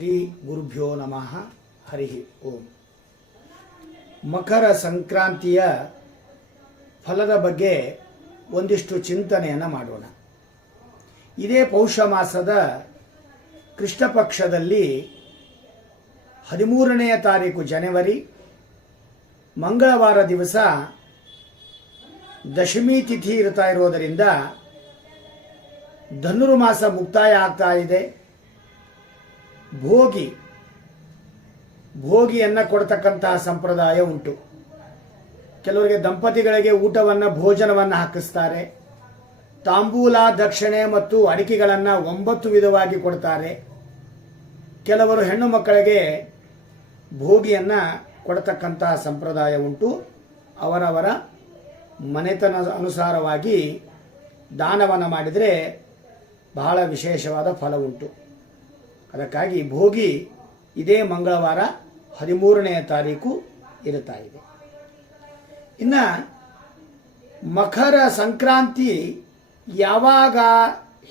ಶ್ರೀ ಗುರುಭ್ಯೋ ನಮಃ. ಹರಿ ಓಂ. ಮಕರ ಸಂಕ್ರಾಂತಿಯ ಫಲದ ಬಗ್ಗೆ ಒಂದಿಷ್ಟು ಚಿಂತನೆಯನ್ನು ಮಾಡೋಣ. ಇದೇ ಪೌಷ ಮಾಸದ ಕೃಷ್ಣ ಪಕ್ಷದಲ್ಲಿ ಹದಿಮೂರನೆಯ ತಾರೀಕು ಜನವರಿ, ಮಂಗಳವಾರ ದಿವಸ ದಶಮಿ ತಿಥಿ ಇರ್ತಾ ಇರೋದರಿಂದ ಧನುರ್ಮಾಸ ಮುಕ್ತಾಯ ಆಗ್ತಾ ಇದೆ. ಭೋಗಿ. ಭೋಗಿಯನ್ನು ಕೊಡ್ತಕ್ಕಂತಹ ಸಂಪ್ರದಾಯ ಉಂಟು. ಕೆಲವರಿಗೆ ದಂಪತಿಗಳಿಗೆ ಊಟವನ್ನು, ಭೋಜನವನ್ನು ಹಾಕಿಸ್ತಾರೆ. ತಾಂಬೂಲ, ದಕ್ಷಿಣೆ ಮತ್ತು ಅಡಿಕೆಗಳನ್ನು ಒಂಬತ್ತು ವಿಧವಾಗಿ ಕೊಡ್ತಾರೆ. ಕೆಲವರು ಹೆಣ್ಣು ಮಕ್ಕಳಿಗೆ ಭೋಗಿಯನ್ನು ಕೊಡತಕ್ಕಂತಹ ಸಂಪ್ರದಾಯ ಉಂಟು. ಅವರವರ ಮನೆತನ ಅನುಸಾರವಾಗಿ ದಾನವನ್ನು ಮಾಡಿದರೆ ಬಹಳ ವಿಶೇಷವಾದ ಫಲ ಉಂಟು. ಅದಕ್ಕಾಗಿ ಭೋಗಿ ಇದೇ ಮಂಗಳವಾರ ಹದಿಮೂರನೆಯ ತಾರೀಕು ಇರುತ್ತಾ ಇದೆ. ಇನ್ನು ಮಕರ ಸಂಕ್ರಾಂತಿ ಯಾವಾಗ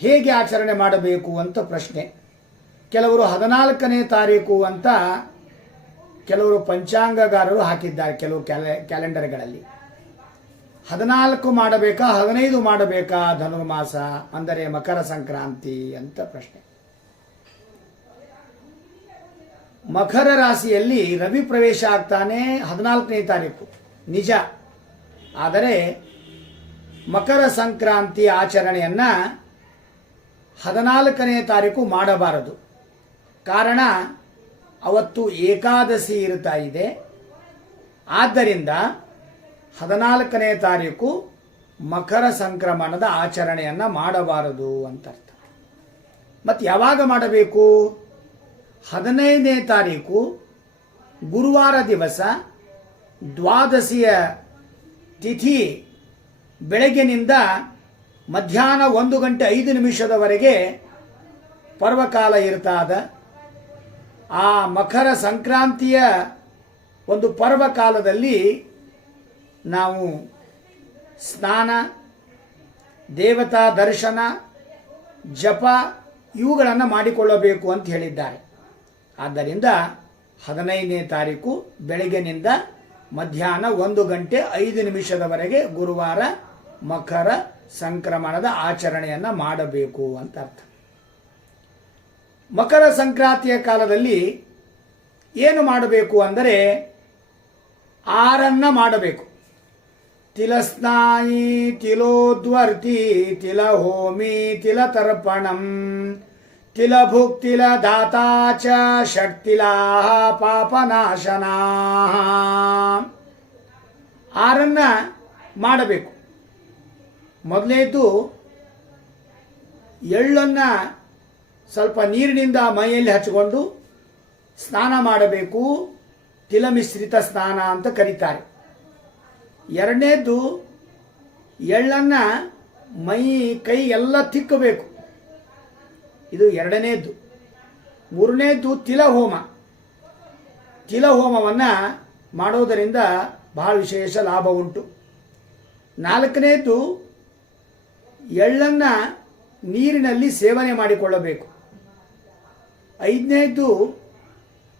ಹೇಗೆ ಆಚರಣೆ ಮಾಡಬೇಕು ಅಂತ ಪ್ರಶ್ನೆ. ಕೆಲವರು ಹದಿನಾಲ್ಕನೇ ತಾರೀಕು ಅಂತ ಕೆಲವರು ಪಂಚಾಂಗಗಾರರು ಹಾಕಿದ್ದಾರೆ ಕೆಲವು ಕ್ಯಾಲೆ, ಕ್ಯಾಲೆಂಡರ್ಗಳಲ್ಲಿ. ಹದಿನಾಲ್ಕು ಮಾಡಬೇಕಾ, ಹದಿನೈದು ಮಾಡಬೇಕಾ ಧನುರ್ಮಾಸ, ಅಂದರೆ ಮಕರ ಸಂಕ್ರಾಂತಿ ಅಂತ ಪ್ರಶ್ನೆ. ಮಕರ ರಾಶಿಯಲ್ಲಿ ರವಿ ಪ್ರವೇಶ ಆಗ್ತಾನೆ ಹದಿನಾಲ್ಕನೇ ತಾರೀಕು. ನಿಜ. ಆದರೆ ಮಕರ ಸಂಕ್ರಾಂತಿ ಆಚರಣೆಯನ್ನು ಹದಿನಾಲ್ಕನೇ ತಾರೀಕು ಮಾಡಬಾರದು. ಕಾರಣ ಅವತ್ತು ಏಕಾದಶಿ ಇರ್ತಾ ಇದೆ. ಆದ್ದರಿಂದ ಹದಿನಾಲ್ಕನೇ ತಾರೀಕು ಮಕರ ಸಂಕ್ರಮಣದ ಆಚರಣೆಯನ್ನು ಮಾಡಬಾರದು ಅಂತ ಅರ್ಥ ಮತ್ತು ಯಾವಾಗ ಮಾಡಬೇಕು? ಹದಿನೈದನೇ ತಾರೀಕು ಗುರುವಾರ ದಿವಸ ದ್ವಾದಶಿಯ ತಿಥಿ ಬೆಳಗ್ಗಿನಿಂದ ಮಧ್ಯಾಹ್ನ ಒಂದು ಗಂಟೆ ಐದು ನಿಮಿಷದವರೆಗೆ ಪರ್ವಕಾಲ ಇರ್ತಾದ. ಆ ಮಕರ ಸಂಕ್ರಾಂತಿಯ ಒಂದು ಪರ್ವಕಾಲದಲ್ಲಿ ನಾವು ಸ್ನಾನ, ದೇವತಾ ದರ್ಶನ, ಜಪ ಇವುಗಳನ್ನು ಮಾಡಿಕೊಳ್ಳಬೇಕು ಅಂತ ಹೇಳಿದ್ದಾರೆ. ಆದ್ದರಿಂದ ಹದಿನೈದನೇ ತಾರೀಕು ಬೆಳಗ್ಗೆನಿಂದ ಮಧ್ಯಾಹ್ನ ಒಂದು ಗಂಟೆ ಐದು ನಿಮಿಷದವರೆಗೆ ಗುರುವಾರ ಮಕರ ಸಂಕ್ರಮಣದ ಆಚರಣೆಯನ್ನು ಮಾಡಬೇಕು ಅಂತ ಅರ್ಥ. ಮಕರ ಸಂಕ್ರಾಂತಿಯ ಕಾಲದಲ್ಲಿ ಏನು ಮಾಡಬೇಕು ಅಂದರೆ ಆರನ್ನ ಮಾಡಬೇಕು. ತಿಲಸ್ನಾಯಿ, ತಿಲೋದ್ವರ್ತಿ ತಿಲ ಹೋಮಿ ತಿಲ ತರ್ಪಣಂ ತಿಲ ಭುಕ್ತಿಲ ದಾತಾಚ ಶಕ್ತಿಲ ಚ ಷಟ್ತಿಲಾ ಪಾಪನಾಶನಾ ಆರನ್ನ ಮಾಡಬೇಕು. ಮೊದಲೇದ್ದು ಎಳ್ಳನ್ನು ಸ್ವಲ್ಪ ನೀರಿನಿಂದ ಮೈಯಲ್ಲಿ ಹಚ್ಚಿಕೊಂಡು ಸ್ನಾನ ಮಾಡಬೇಕು. ತಿಲಮಿಶ್ರಿತ ಸ್ನಾನ ಅಂತ ಕರೀತಾರೆ. ಎರಡನೇದ್ದು ಎಳ್ಳನ್ನು ಮೈ, ಕೈ ಎಲ್ಲ ತಿಕ್ಕಬೇಕು. ಇದು ಎರಡನೇದ್ದು. ಮೂರನೇದ್ದು ತಿಲಹೋಮ. ತಿಲಹೋಮವನ್ನು ಮಾಡೋದರಿಂದ ಬಹಳ ವಿಶೇಷ ಲಾಭ ಉಂಟು. ನಾಲ್ಕನೇದ್ದು ಎಳ್ಳನ್ನು ನೀರಿನಲ್ಲಿ ಸೇವನೆ ಮಾಡಿಕೊಳ್ಳಬೇಕು. ಐದನೇದ್ದು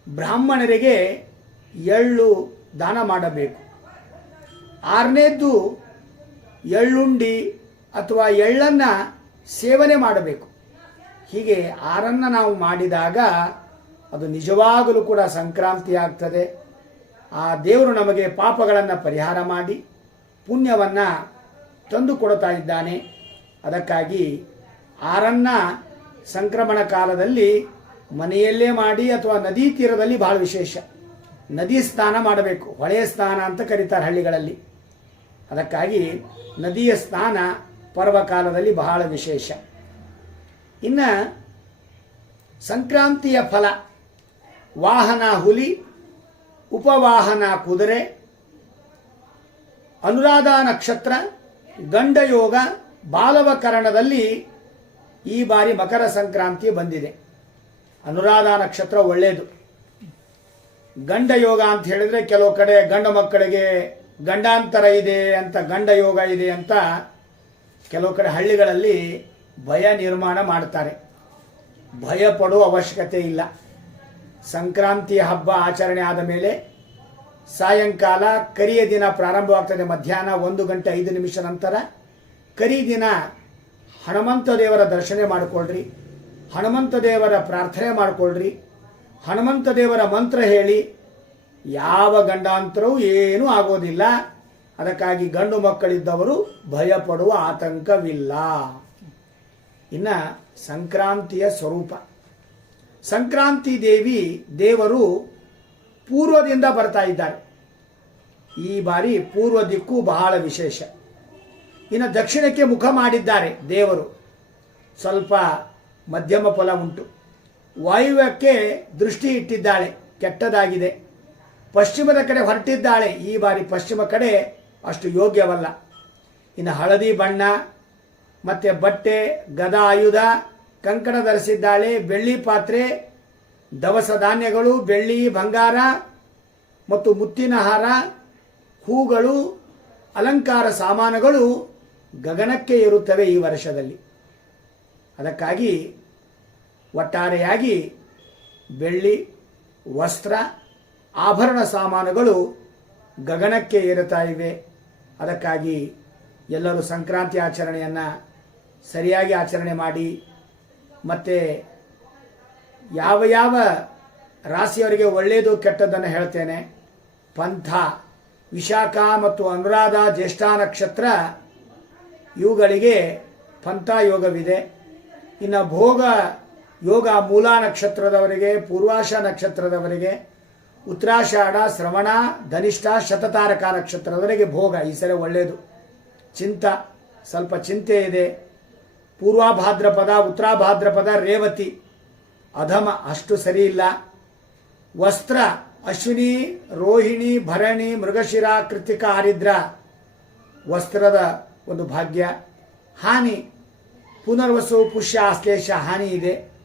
ಬ್ರಾಹ್ಮಣರಿಗೆ ಎಳ್ಳು ದಾನ ಮಾಡಬೇಕು. ಆರನೇದ್ದು ಎಳ್ಳುಂಡಿ ಅಥವಾ ಎಳ್ಳನ್ನು ಸೇವನೆ ಮಾಡಬೇಕು. ಹೀಗೆ ಆರನ್ನು ನಾವು ಮಾಡಿದಾಗ ಅದು ನಿಜವಾಗಲೂ ಕೂಡ ಸಂಕ್ರಾಂತಿ ಆಗ್ತದೆ. ಆ ದೇವರು ನಮಗೆ ಪಾಪಗಳನ್ನು ಪರಿಹಾರ ಮಾಡಿ, ಪುಣ್ಯವನ್ನು ತಂದು ಕೊಡ್ತಾ ಇದ್ದಾನೆ. ಅದಕ್ಕಾಗಿ ಆರನ್ನ ಸಂಕ್ರಮಣ ಕಾಲದಲ್ಲಿ ಮನೆಯಲ್ಲೇ ಮಾಡಿ ಅಥವಾ ನದಿ ತೀರದಲ್ಲಿ ಭಾಳ ವಿಶೇಷ. ನದಿ ಸ್ನಾನ ಮಾಡಬೇಕು ಹೊಳೆಯ ಸ್ನಾನ ಅಂತ ಕರೀತಾರೆ ಹಳ್ಳಿಗಳಲ್ಲಿ. ಅದಕ್ಕಾಗಿ ನದಿಯ ಸ್ನಾನ ಪರ್ವಕಾಲದಲ್ಲಿ ಬಹಳ ವಿಶೇಷ. ಇನ್ನು ಸಂಕ್ರಾಂತಿಯ ಫಲ, ವಾಹನ ಹುಲಿ, ಉಪವಾಹನ ಕುದುರೆ, ಅನುರಾಧ ನಕ್ಷತ್ರ ಗಂಡಯೋಗ ಬಾಲವಕರಣದಲ್ಲಿ ಈ ಬಾರಿ ಮಕರ ಸಂಕ್ರಾಂತಿ ಬಂದಿದೆ. ಅನುರಾಧ ನಕ್ಷತ್ರ ಒಳ್ಳೆಯದು ಗಂಡ ಯೋಗ ಅಂತ ಹೇಳಿದ್ರೆ ಕೆಲವು ಕಡೆ ಗಂಡ ಮಕ್ಕಳಿಗೆ ಗಂಡಾಂತರ ಇದೆ ಅಂತ ಗಂಡ ಯೋಗ ಇದೆ ಅಂತ ಕೆಲವು ಕಡೆ ಹಳ್ಳಿಗಳಲ್ಲಿ ಭಯ ನಿರ್ಮಾಣ ಮಾಡ್ತಾರೆ ಭಯ ಅವಶ್ಯಕತೆ ಇಲ್ಲ. ಸಂಕ್ರಾಂತಿ ಹಬ್ಬ ಆಚರಣೆ ಆದ ಮೇಲೆ ಸಾಯಂಕಾಲ ಕರಿಯ ದಿನ ಪ್ರಾರಂಭವಾಗ್ತದೆ. ಮಧ್ಯಾಹ್ನ ಒಂದು ಗಂಟೆ ಐದು ನಿಮಿಷ ನಂತರ ಕರಿ ದಿನ ಹನುಮಂತ ದೇವರ ದರ್ಶನ ಮಾಡಿಕೊಳ್ಳ್ರಿ. ಹನುಮಂತ ದೇವರ ಪ್ರಾರ್ಥನೆ ಮಾಡಿಕೊಳ್ಳ್ರಿ. ಹನುಮಂತ ದೇವರ ಮಂತ್ರ ಹೇಳಿ. ಯಾವ ಗಂಡಾಂತರವೂ ಏನೂ ಆಗೋದಿಲ್ಲ. ಅದಕ್ಕಾಗಿ ಗಂಡು ಮಕ್ಕಳಿದ್ದವರು ಭಯಪಡುವ ಆತಂಕವಿಲ್ಲ. ಇನ್ನ ಸಂಕ್ರಾಂತಿಯ ಸ್ವರೂಪ. ಸಂಕ್ರಾಂತಿ ದೇವಿ ದೇವರು ಪೂರ್ವದಿಂದ ಬರ್ತಾ ಇದ್ದಾರೆ. ಈ ಬಾರಿ ಪೂರ್ವ ದಿಕ್ಕು ಬಹಳ ವಿಶೇಷ. ಇನ್ನು ದಕ್ಷಿಣಕ್ಕೆ ಮುಖ ಮಾಡಿದ್ದಾರೆ ದೇವರು. ಸ್ವಲ್ಪ ಮಧ್ಯಮ ಫಲ ಉಂಟು. ವಾಯುವ್ಯಕ್ಕೆ ದೃಷ್ಟಿ ಇಟ್ಟಿದ್ದಾಳೆ, ಕೆಟ್ಟದಾಗಿದೆ. ಪಶ್ಚಿಮದ ಕಡೆ ಹೊರಟಿದ್ದಾಳೆ, ಈ ಬಾರಿ ಪಶ್ಚಿಮ ಕಡೆ ಅಷ್ಟು ಯೋಗ್ಯವಲ್ಲ. ಇನ್ನು ಹಳದಿ ಬಣ್ಣ ಮತ್ತೆ ಬಟ್ಟೆ, ಗದ ಆಯುಧ, ಕಂಕಣ ಧರಿಸಿದ್ದಾಳೆ, ಬೆಳ್ಳಿ ಪಾತ್ರೆ, ದವಸ ಧಾನ್ಯಗಳು, ಬೆಳ್ಳಿ, ಬಂಗಾರ ಮತ್ತು ಮುತ್ತಿನ ಹಾರ, ಹೂಗಳು, ಅಲಂಕಾರ ಸಾಮಾನುಗಳು ಗಗನಕ್ಕೆ ಇರುತ್ತವೆ ಈ ವರ್ಷದಲ್ಲಿ. ಅದಕ್ಕಾಗಿ ಒಟ್ಟಾರೆಯಾಗಿ ಬೆಳ್ಳಿ, ವಸ್ತ್ರ, ಆಭರಣ ಸಾಮಾನುಗಳು ಗಗನಕ್ಕೆ ಏರುತ್ತಾ ಇವೆ. ಅದಕ್ಕಾಗಿ ಎಲ್ಲರೂ ಸಂಕ್ರಾಂತಿ ಆಚರಣೆಯನ್ನು ಸರಿಯಾಗಿ ಆಚರಣೆ ಮಾಡಿ, ಮತ್ತು ಯಾವ ಯಾವ ರಾಶಿಯವರಿಗೆ ಒಳ್ಳೆಯದು ಕೆಟ್ಟದ್ದನ್ನು ಹೇಳ್ತೇನೆ. ಪಂಥ, ವಿಶಾಖ ಮತ್ತು ಅನುರಾಧ, ಜ್ಯೇಷ್ಠ ನಕ್ಷತ್ರ, ಇವುಗಳಿಗೆ ಪಂಥ ಯೋಗವಿದೆ. ಇನ್ನು ಭೋಗ ಯೋಗ ಮೂಲ ನಕ್ಷತ್ರದವರಿಗೆ, ಪೂರ್ವಾಶ ನಕ್ಷತ್ರದವರಿಗೆ, ಉತ್ತರಾಷಾಢ, ಶ್ರವಣ, ಧನಿಷ್ಠ, ಶತತಾರಕ ನಕ್ಷತ್ರದವರಿಗೆ ಭೋಗ, ಈ ಸರಿ ಒಳ್ಳೆಯದು ಚಿಂತ, ಸ್ವಲ್ಪ ಚಿಂತೆ ಇದೆ. ಪೂರ್ವಭಾದ್ರಪದ, ಉತ್ತರಾಭಾದ್ರಪದ, ರೇವತಿ. ಅಧಮ ಅಷ್ಟು ಸರಿ ಇಲ್ಲ. ವಸ್ತ್ರ, ಅಶ್ವಿನಿ, ರೋಹಿಣಿ, ಭರಣಿ, ಮೃಗಶಿರ ಕೃತಿಕ ಆರಿದ್ರ ವಸ್ತ್ರದ ಒಂದು ಭಾಗ್ಯ. ಹಾನಿ, ಪುನರ್ವಸು, ಪುಷ್ಯ, ಆಶ್ಲೇಷ ಹಾನಿ ಇದೆ.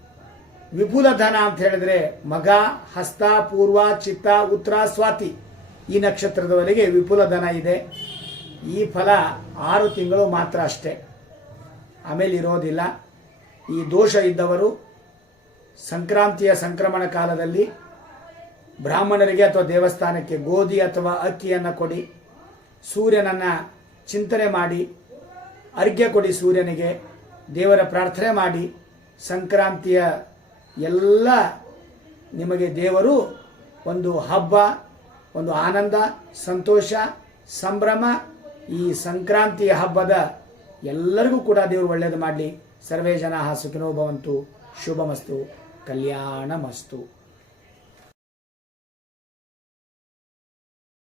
ವಿಪುಲ ಧನ ಅಂತ ಹೇಳಿದ್ರೆ ಮಗ, ಹಸ್ತ, ಪೂರ್ವ, ಚಿತ್ತ, ಉತ್ತರ, ಸ್ವಾತಿ ಈ ನಕ್ಷತ್ರದವರೆಗೆ ವಿಪುಲ ಧನ ಇದೆ. ಈ ಫಲ ಆರು ತಿಂಗಳು ಮಾತ್ರ ಅಷ್ಟೇ. ಆಮೇಲೆ ಇರೋದಿಲ್ಲ ಈ ದೋಷ ಇದ್ದವರು ಸಂಕ್ರಾಂತಿಯ ಸಂಕ್ರಮಣ ಕಾಲದಲ್ಲಿ ಬ್ರಾಹ್ಮಣರಿಗೆ ಅಥವಾ ದೇವಸ್ಥಾನಕ್ಕೆ ಗೋಧಿ ಅಥವಾ ಅಕ್ಕಿಯನ್ನು ಕೊಡಿ, ಸೂರ್ಯನನ್ನು ಚಿಂತನೆ ಮಾಡಿ, ಅರ್ಘ್ಯ ಕೊಡಿ ಸೂರ್ಯನಿಗೆ, ದೇವರ ಪ್ರಾರ್ಥನೆ ಮಾಡಿ, ಸಂಕ್ರಾಂತಿಯ ಎಲ್ಲ ನಿಮಗೆ ದೇವರು ಒಂದು ಹಬ್ಬ, ಒಂದು ಆನಂದ, ಸಂತೋಷ, ಸಂಭ್ರಮ ಈ ಸಂಕ್ರಾಂತಿಯ ಹಬ್ಬದ ಎಲ್ಲರಿಗೂ ಕೂಡ ದೇವರು ಒಳ್ಳೆಯದು ಮಾಡಲಿ. ಸರ್ವೇ ಜನ ಸುಖಿನೋ ಭವಂತು. ಶುಭಮಸ್ತು. ಕಲ್ಯಾಣಮಸ್ತು.